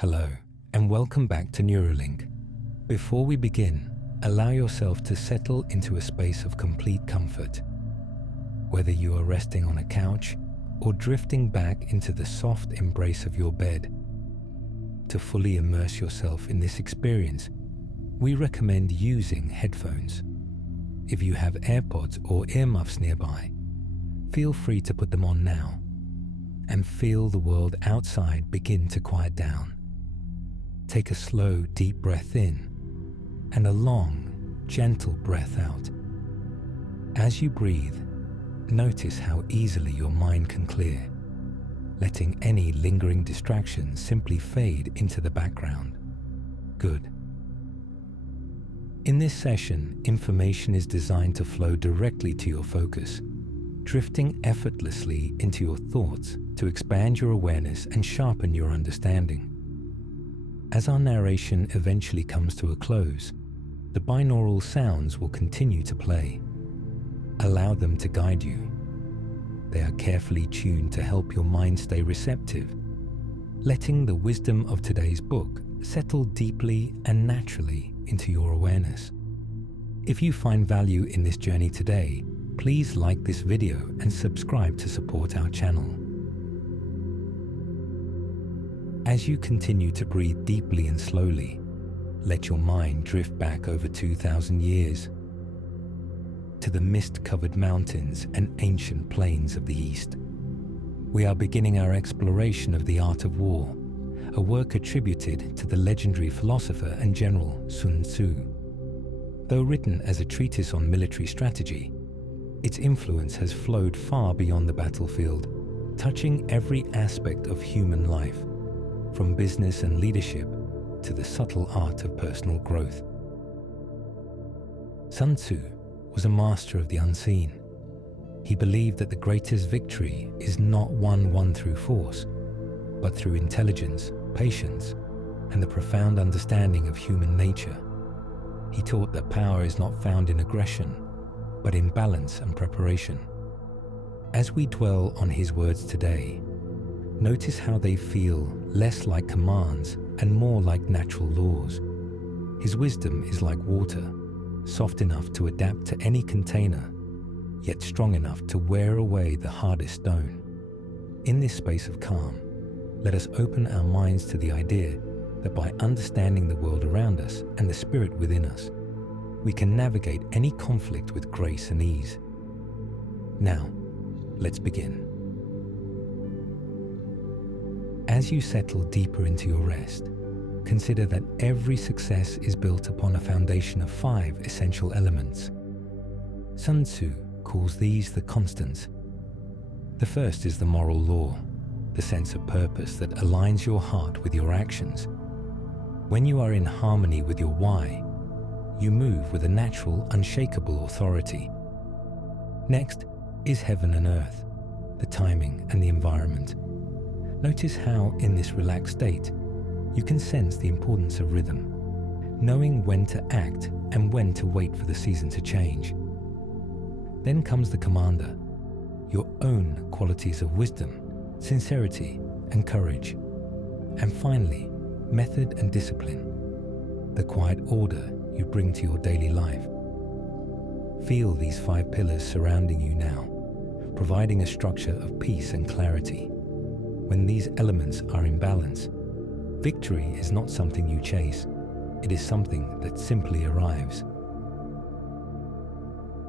Hello, and welcome back to Neuralink. Before we begin, allow yourself to settle into a space of complete comfort. Whether you are resting on a couch or drifting back into the soft embrace of your bed, to fully immerse yourself in this experience, we recommend using headphones. If you have AirPods or earmuffs nearby, feel free to put them on now and feel the world outside begin to quiet down. Take a slow, deep breath in and a long, gentle breath out. As you breathe, notice how easily your mind can clear, letting any lingering distractions simply fade into the background. Good. In this session, information is designed to flow directly to your focus, drifting effortlessly into your thoughts to expand your awareness and sharpen your understanding. As our narration eventually comes to a close, the binaural sounds will continue to play. Allow them to guide you. They are carefully tuned to help your mind stay receptive, letting the wisdom of today's book settle deeply and naturally into your awareness. If you find value in this journey today, please like this video and subscribe to support our channel. As you continue to breathe deeply and slowly, let your mind drift back over 2,000 years to the mist-covered mountains and ancient plains of the East. We are beginning our exploration of the art of war, a work attributed to the legendary philosopher and general Sun Tzu. Though written as a treatise on military strategy, its influence has flowed far beyond the battlefield, touching every aspect of human life, from business and leadership to the subtle art of personal growth. Sun Tzu was a master of the unseen. He believed that the greatest victory is not won through force, but through intelligence, patience, and the profound understanding of human nature. He taught that power is not found in aggression, but in balance and preparation. As we dwell on his words today, notice how they feel less like commands and more like natural laws. His wisdom is like water, soft enough to adapt to any container, yet strong enough to wear away the hardest stone. In this space of calm, let us open our minds to the idea that by understanding the world around us and the spirit within us, we can navigate any conflict with grace and ease. Now, let's begin. As you settle deeper into your rest, consider that every success is built upon a foundation of 5 essential elements. Sun Tzu calls these the constants. The first is the moral law, the sense of purpose that aligns your heart with your actions. When you are in harmony with your why, you move with a natural, unshakable authority. Next is heaven and earth, the timing and the environment. Notice how, in this relaxed state, you can sense the importance of rhythm, knowing when to act and when to wait for the season to change. Then comes the commander, your own qualities of wisdom, sincerity, and courage. And finally, method and discipline, the quiet order you bring to your daily life. Feel these 5 pillars surrounding you now, providing a structure of peace and clarity. When these elements are in balance, victory is not something you chase, it is something that simply arrives.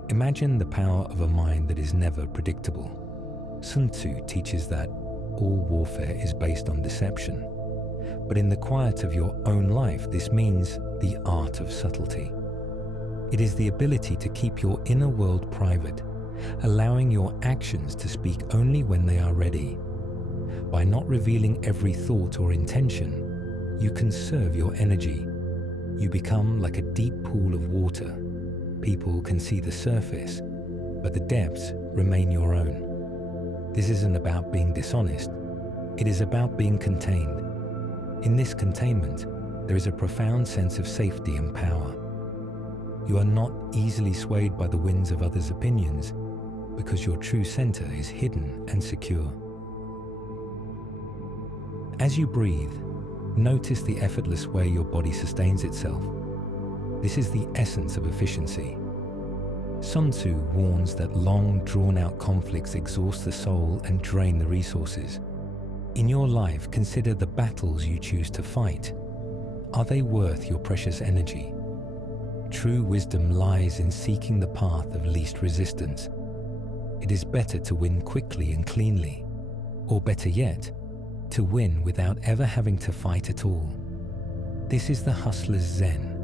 Imagine the power of a mind that is never predictable. Sun Tzu teaches that all warfare is based on deception, but in the quiet of your own life, this means the art of subtlety. It is the ability to keep your inner world private, allowing your actions to speak only when they are ready. By not revealing every thought or intention, you conserve your energy. You become like a deep pool of water. People can see the surface, but the depths remain your own. This isn't about being dishonest. It is about being contained. In this containment, there is a profound sense of safety and power. You are not easily swayed by the winds of others' opinions because your true center is hidden and secure. As you breathe, Notice the effortless way your body sustains itself. This is the essence of efficiency. Sun Tzu warns that long, drawn-out conflicts exhaust the soul and drain the resources. In your life, consider the battles you choose to fight. Are they worth your precious energy? True wisdom lies in seeking the path of least resistance. It is better to win quickly and cleanly, or better yet, to win without ever having to fight at all. This is the hustler's zen,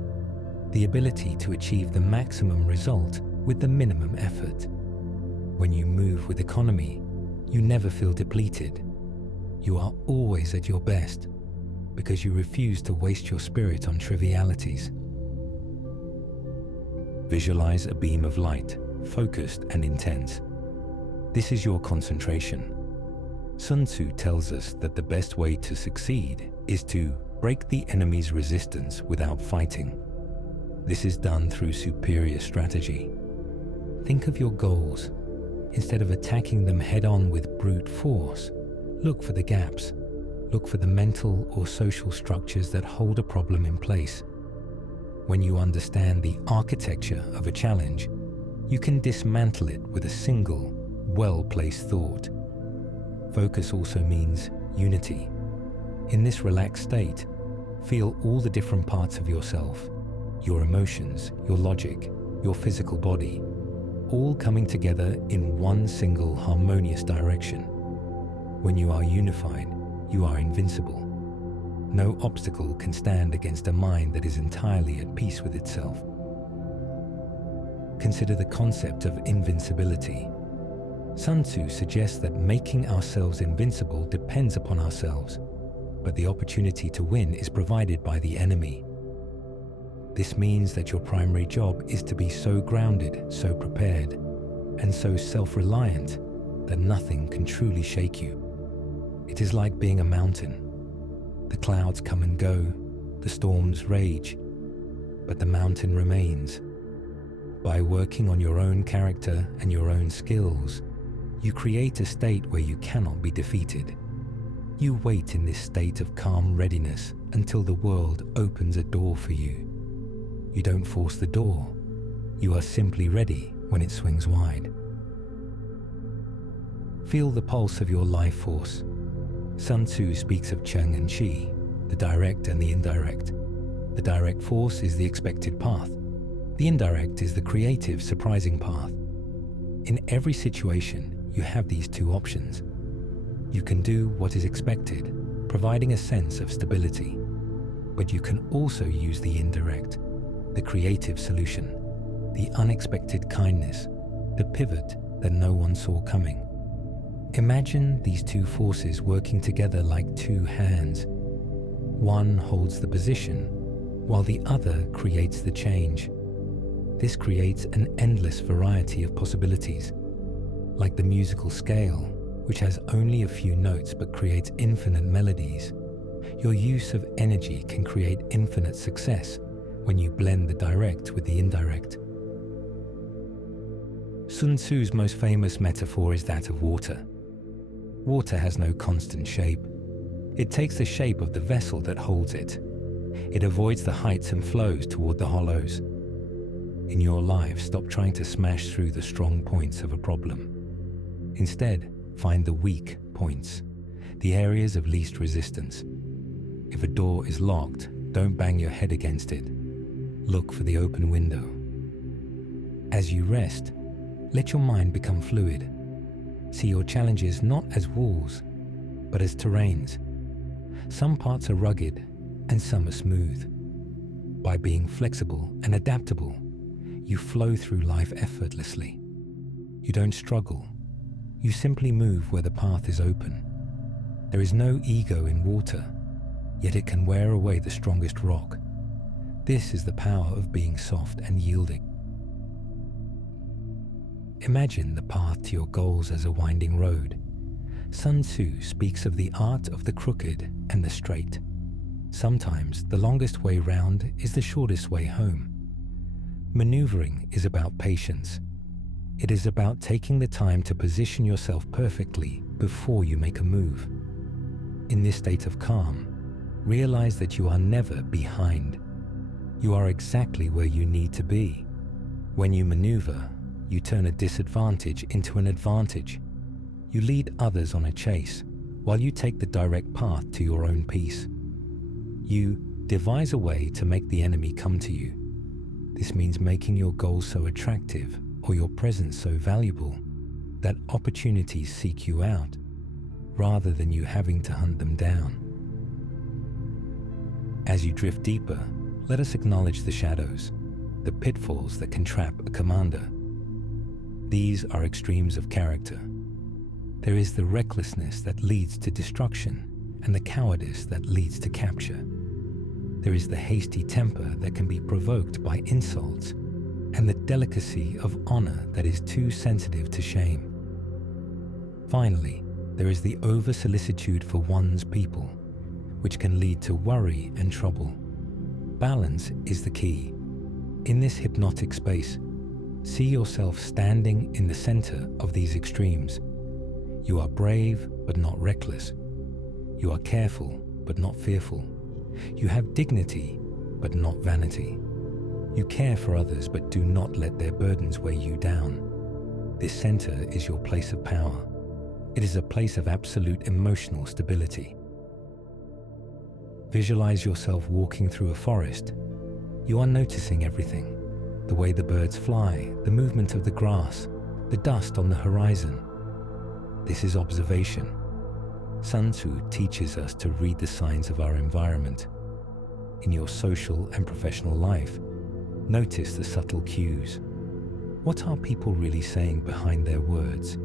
the ability to achieve the maximum result with the minimum effort. When you move with economy, you never feel depleted. You are always at your best because you refuse to waste your spirit on trivialities. Visualize a beam of light, focused and intense. This is your concentration. Sun Tzu tells us that the best way to succeed is to break the enemy's resistance without fighting. This is done through superior strategy. Think of your goals. Instead of attacking them head-on with brute force, look for the gaps. Look for the mental or social structures that hold a problem in place. When you understand the architecture of a challenge, you can dismantle it with a single, well-placed thought. Focus also means unity. In this relaxed state, feel all the different parts of yourself, your emotions, your logic, your physical body, all coming together in one single harmonious direction. When you are unified, you are invincible. No obstacle can stand against a mind that is entirely at peace with itself. Consider the concept of invincibility. Sun Tzu suggests that making ourselves invincible depends upon ourselves, but the opportunity to win is provided by the enemy. This means that your primary job is to be so grounded, so prepared, and so self-reliant that nothing can truly shake you. It is like being a mountain. The clouds come and go, the storms rage, but the mountain remains. By working on your own character and your own skills, you create a state where you cannot be defeated. You wait in this state of calm readiness until the world opens a door for you. You don't force the door. You are simply ready when it swings wide. Feel the pulse of your life force. Sun Tzu speaks of Cheng and Qi, the direct and the indirect. The direct force is the expected path. The indirect is the creative, surprising path. In every situation, you have these two options. You can do what is expected, providing a sense of stability. But you can also use the indirect, the creative solution, the unexpected kindness, the pivot that no one saw coming. Imagine these two forces working together like two hands. One holds the position, while the other creates the change. This creates an endless variety of possibilities, like the musical scale, which has only a few notes but creates infinite melodies. Your use of energy can create infinite success when you blend the direct with the indirect. Sun Tzu's most famous metaphor is that of water. Water has no constant shape. It takes the shape of the vessel that holds it. It avoids the heights and flows toward the hollows. In your life, stop trying to smash through the strong points of a problem. Instead, find the weak points, the areas of least resistance. If a door is locked, don't bang your head against it. Look for the open window. As you rest, let your mind become fluid. See your challenges not as walls, but as terrains. Some parts are rugged and some are smooth. By being flexible and adaptable, you flow through life effortlessly. You don't struggle. You simply move where the path is open. There is no ego in water, yet it can wear away the strongest rock. This is the power of being soft and yielding. Imagine the path to your goals as a winding road. Sun Tzu speaks of the art of the crooked and the straight. Sometimes the longest way round is the shortest way home. Maneuvering is about patience. It is about taking the time to position yourself perfectly before you make a move. In this state of calm, realize that you are never behind. You are exactly where you need to be. When you maneuver, you turn a disadvantage into an advantage. You lead others on a chase, while you take the direct path to your own peace. You devise a way to make the enemy come to you. This means making your goals so attractive or your presence so valuable that opportunities seek you out, rather than you having to hunt them down. As you drift deeper, let us acknowledge the shadows, the pitfalls that can trap a commander. These are extremes of character. There is the recklessness that leads to destruction and the cowardice that leads to capture. There is the hasty temper that can be provoked by insults and the delicacy of honor that is too sensitive to shame. Finally, there is the over-solicitude for one's people, which can lead to worry and trouble. Balance is the key. In this hypnotic space, see yourself standing in the center of these extremes. You are brave but not reckless. You are careful but not fearful. You have dignity but not vanity. You care for others but do not let their burdens weigh you down. This center is your place of power. It is a place of absolute emotional stability. Visualize yourself walking through a forest. You are noticing everything. The way the birds fly, the movement of the grass, the dust on the horizon. This is observation. Sun Tzu teaches us to read the signs of our environment. In your social and professional life, notice the subtle cues. What are people really saying behind their words?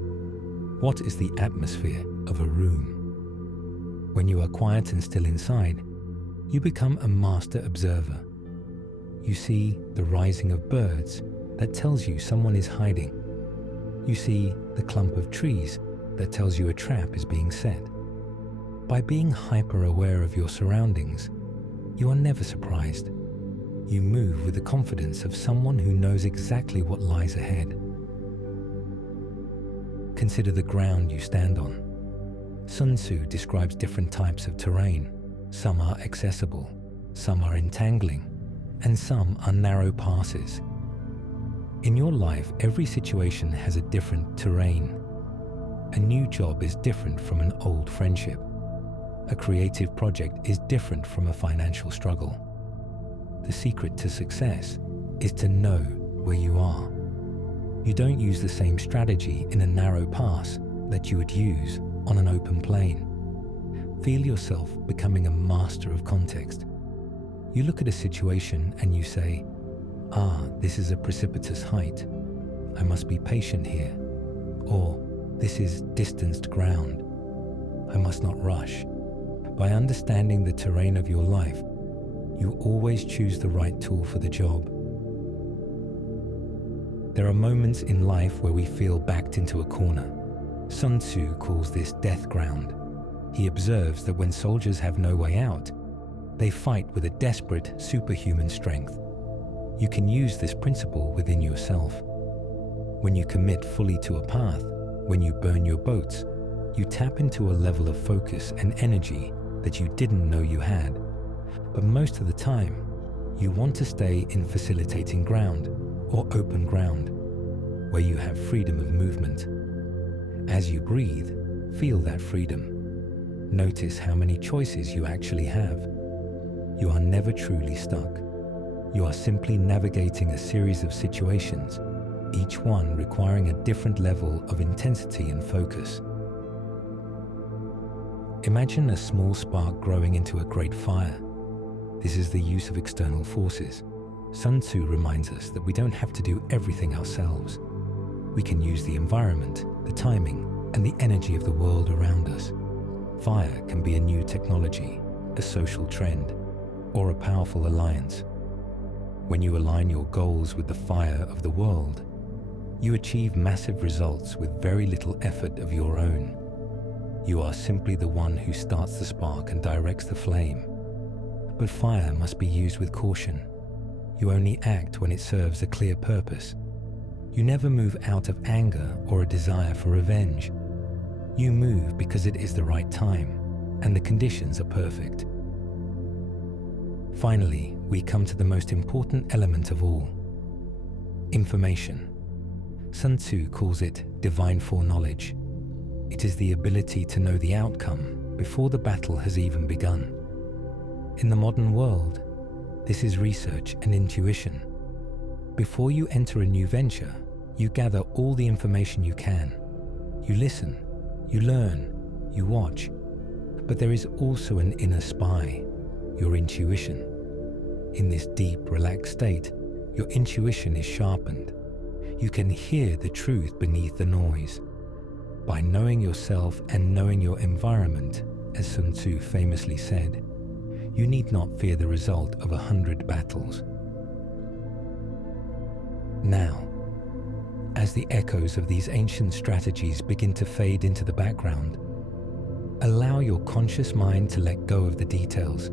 What is the atmosphere of a room? When you are quiet and still inside, you become a master observer. You see the rising of birds that tells you someone is hiding. You see the clump of trees that tells you a trap is being set. By being hyper-aware of your surroundings, you are never surprised. You move with the confidence of someone who knows exactly what lies ahead. Consider the ground you stand on. Sun Tzu describes different types of terrain. Some are accessible, some are entangling, and some are narrow passes. In your life, every situation has a different terrain. A new job is different from an old friendship. A creative project is different from a financial struggle. The secret to success is to know where you are. You don't use the same strategy in a narrow pass that you would use on an open plain. Feel yourself becoming a master of context. You look at a situation and you say, this is a precipitous height. I must be patient here. Or, this is distanced ground. I must not rush. By understanding the terrain of your life, you always choose the right tool for the job. There are moments in life where we feel backed into a corner. Sun Tzu calls this death ground. He observes that when soldiers have no way out, they fight with a desperate, superhuman strength. You can use this principle within yourself. When you commit fully to a path, when you burn your boats, you tap into a level of focus and energy that you didn't know you had. But most of the time, you want to stay in facilitating ground or open ground, where you have freedom of movement. As you breathe, feel that freedom. Notice how many choices you actually have. You are never truly stuck. You are simply navigating a series of situations, each one requiring a different level of intensity and focus. Imagine a small spark growing into a great fire. This is the use of external forces. Sun Tzu reminds us that we don't have to do everything ourselves. We can use the environment, the timing, and the energy of the world around us. Fire can be a new technology, a social trend, or a powerful alliance. When you align your goals with the fire of the world, you achieve massive results with very little effort of your own. You are simply the one who starts the spark and directs the flame. But fire must be used with caution. You only act when it serves a clear purpose. You never move out of anger or a desire for revenge. You move because it is the right time and the conditions are perfect. Finally, we come to the most important element of all: information. Sun Tzu calls it divine foreknowledge. It is the ability to know the outcome before the battle has even begun. In the modern world, this is research and intuition. Before you enter a new venture, you gather all the information you can. You listen, you learn, you watch. But there is also an inner spy, your intuition. In this deep, relaxed state, your intuition is sharpened. You can hear the truth beneath the noise. By knowing yourself and knowing your environment, as Sun Tzu famously said, you need not fear the result of 100 battles. Now, as the echoes of these ancient strategies begin to fade into the background, allow your conscious mind to let go of the details.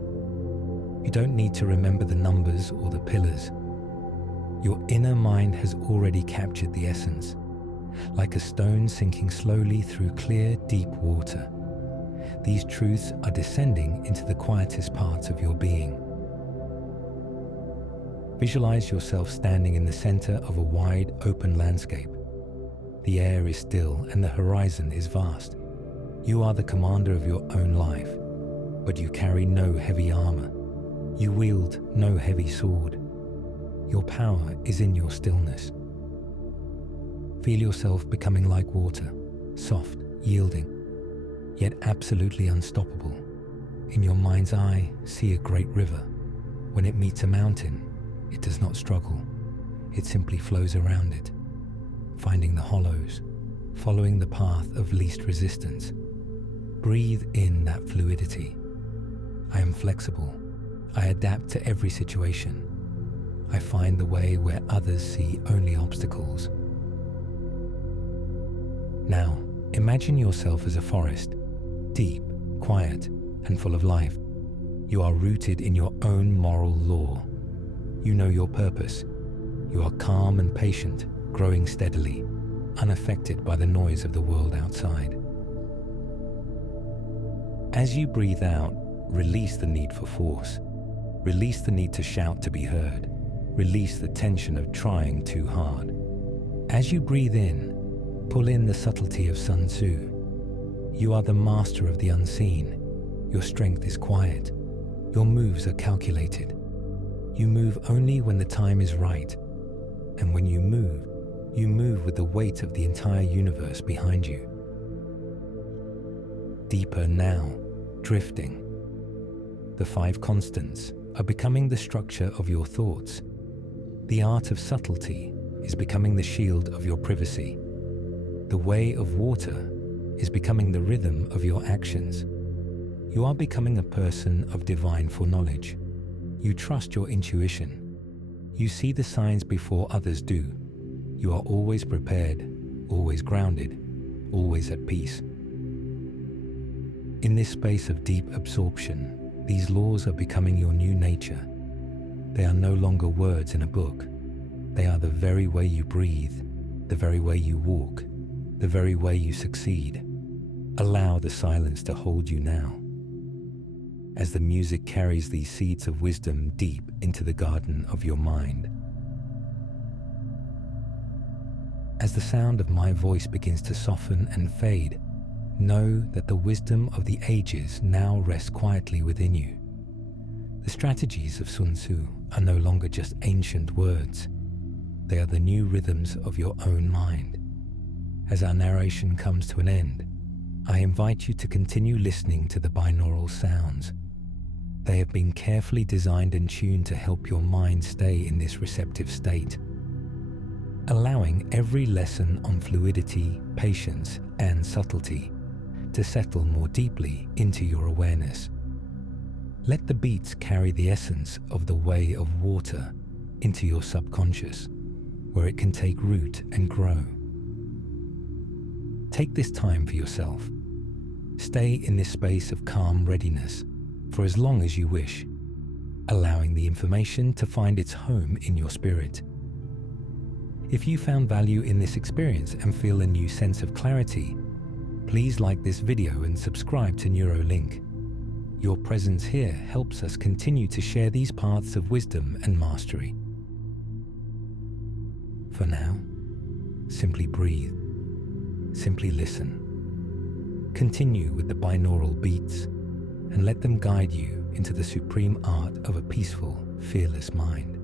You don't need to remember the numbers or the pillars. Your inner mind has already captured the essence, like a stone sinking slowly through clear, deep water. These truths are descending into the quietest parts of your being. Visualize yourself standing in the center of a wide, open landscape. The air is still and the horizon is vast. You are the commander of your own life, but you carry no heavy armor. You wield no heavy sword. Your power is in your stillness. Feel yourself becoming like water, soft, yielding, yet absolutely unstoppable. In your mind's eye, see a great river. When it meets a mountain, it does not struggle. It simply flows around it, finding the hollows, following the path of least resistance. Breathe in that fluidity. I am flexible. I adapt to every situation. I find the way where others see only obstacles. Now, imagine yourself as a forest, deep, quiet, and full of life. You are rooted in your own moral law. You know your purpose. You are calm and patient, growing steadily, unaffected by the noise of the world outside. As you breathe out, release the need for force. Release the need to shout to be heard. Release the tension of trying too hard. As you breathe in, pull in the subtlety of Sun Tzu. You are the master of the unseen. Your strength is quiet. Your moves are calculated. You move only when the time is right. And when you move with the weight of the entire universe behind you. Deeper now, drifting. The 5 constants are becoming the structure of your thoughts. The art of subtlety is becoming the shield of your privacy. The way of water is becoming the rhythm of your actions. You are becoming a person of divine foreknowledge. You trust your intuition. You see the signs before others do. You are always prepared, always grounded, always at peace. In this space of deep absorption, these laws are becoming your new nature. They are no longer words in a book. They are the very way you breathe, the very way you walk, the very way you succeed. Allow the silence to hold you now, as the music carries these seeds of wisdom deep into the garden of your mind. As the sound of my voice begins to soften and fade, know that the wisdom of the ages now rests quietly within you. The strategies of Sun Tzu are no longer just ancient words. They are the new rhythms of your own mind. As our narration comes to an end, I invite you to continue listening to the binaural sounds. They have been carefully designed and tuned to help your mind stay in this receptive state, allowing every lesson on fluidity, patience, and subtlety to settle more deeply into your awareness. Let the beats carry the essence of the way of water into your subconscious, where it can take root and grow. Take this time for yourself. Stay in this space of calm readiness for as long as you wish, allowing the information to find its home in your spirit. If you found value in this experience and feel a new sense of clarity, please like this video and subscribe to NeuroLink. Your presence here helps us continue to share these paths of wisdom and mastery. For now, simply breathe, simply listen. Continue with the binaural beats and let them guide you into the supreme art of a peaceful, fearless mind.